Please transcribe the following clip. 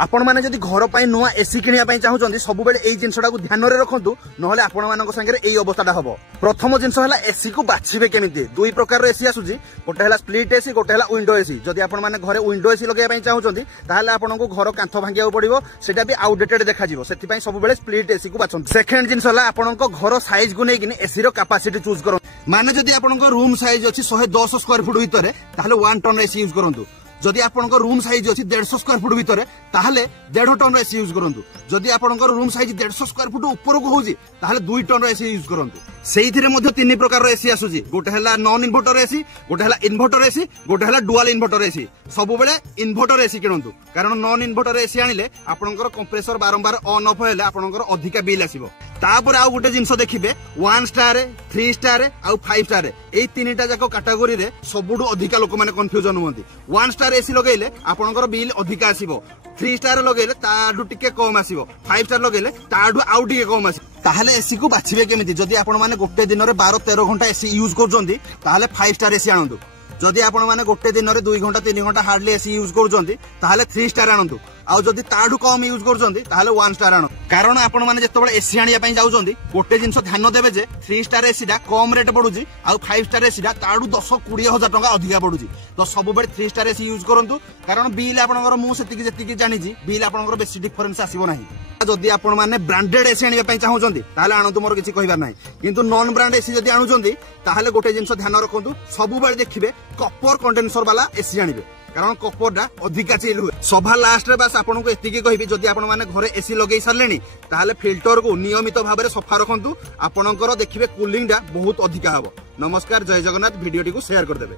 आपण मैंने जदि घर पर नुआ एसी किनिया चाहूँ सब बेले जिनसा ध्यान में रखु ना आपण मान संगे यही अवस्था हम। प्रथम जिनस एसी को बाछिबे केमिति दुई प्रकार एसी आसुची गोटे है स्प्लिट एसी गोटे है विंडो एसी। जदि आपण मैंने घरे विंडो एसी लगे चाहूँगी ताहले आपनको घर कांथ भांगा पड़ो सेटा भी आउटडेटेड देखा से सब बेले स्प्लिट एसी को बाछंतु। सेकेंड जिनस आपनको घर साइज को लेकिन एसी रो कैपेसिटी चूज करो माने जदि आपनको रूम साइज अछि 110 स्क्वायर फुट भितर ताहले 1 टन एसी यूज करंतु। जदि आपनको रूम साइज अछि 150 स्क्वायर फुट भितर ताहले 1.5 टन एसी यूज करंतु। जदि आपनको रूम साइज 150 स्क्वायर फुट ऊपर को होजी ताहले 2 टन एसी यूज करंतु। सेइथिरे मध्ये तीन प्रकार एसी आसुची गोटे हला नॉन इन्वर्टर एसी गोटे हला इन्वर्टर एसी गोटे हला डुअल इन्वर्टर एसी। सब बेले इन्वर्टर एसी किनंतु कारण नॉन इन्वर्टर एसी आनिले आपनकर कंप्रेसर बारंबार ऑन ऑफ हेले आपनकर अधिका बिल आसीबो। तापर आउ गोटे जिनस देखिबे 1 स्टार 3 स्टार आउ 5 स्टार एई तीनटा जाको कैटेगरी रे सबुडु अधिका लोक माने कंफ्यूजन होंती। 1 स्टार एसी लगेले आपनकर बिल अधिका आसीबो 3 स्टार लगेले ताडु टिके कम आसीबो 5 स्टार लगेले ताडु आउ टिके कम आसीबो। ताहले एसी को बाछिबे केमिति जदि आपण माने गोटे दिन रे 12-13 घंटा एसी यूज करजंती ताहले 5 स्टार एसी आनंदु। जदि आपण माने गोटे दिन रे 2 घंटा 3 घंटा हार्डली एसी यूज करजंती ताहले 3 स्टार आनंदु। आउ जदि ताडु कम यूज करजंती ताहले 1 स्टार आनो। कारण आपण माने जेतबेले एसी आनिया पई जाउजंती गोटे जिंस ध्यान देबे जे 3 स्टार एसी दा कम रेट पडुजी आउ 5 स्टार एसी दा ताडु 10-20 हजार टका अधिका पडुजी। तो सब बेले 3 स्टार एसी यूज करंतु कारण बिल आपनकर मु सेतिकी जेतिकी जानिजी बिल आपनकर बेसी डिफरेंस आसीबो नाही। जदि आपण माने ब्रांडेड एसी आनिया पई चाहउजंती ताहले आनंतु मोर किछि कहिबार नाही। किंतु नॉन ब्रांड एसी जदि आनुजंती ताहले गोटे जिंस ध्यान रखंतु सब बेले देखिबे कॉपर कंडेंसर वाला एसी आनिबे कारण कॉपर दा अधिका चिल हुए। सभा लास्ट रे बस आपन को एतिकी कहिबी जदि आपण माने घरे एसी लगेई सरलेनी ताहले फिल्टर को नियमित भाबरे सफा रखंतु आपनकर देखिबे कूलिंग दा बहुत अधिका हबो। नमस्कार जय जगन्नाथ वीडियो टी को शेयर कर देबे।